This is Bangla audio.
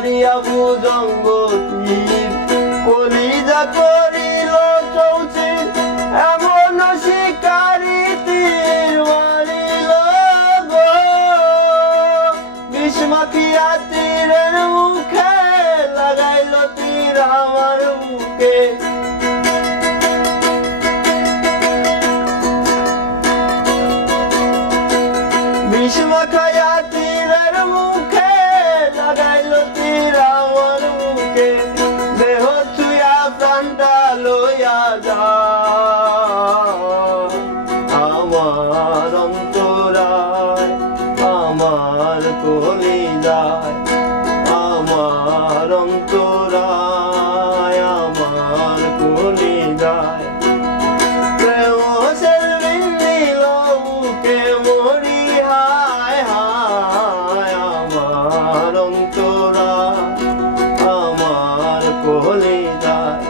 মারিয়া ভুজঙ্গতি কলিজা করিল চৌচির এমন শিকারি তীর মারিল গো বিষ মাখিয়া তীরের মুখে লাগাইল তীর আমার বুকে বিষ মাখায়া তীরের মুখে লাগাইল তীর আমার বুকে দেহ ছুঁয়া প্রাণটা লইয়া যা আমার অন্তরায় আমার কলিজায় আমার অন্তরায় আমার কলিজায় প্রেম সেলবিন দিল বুকে মরি হায় হায় আমার অন্তরায় আমার কলিজায়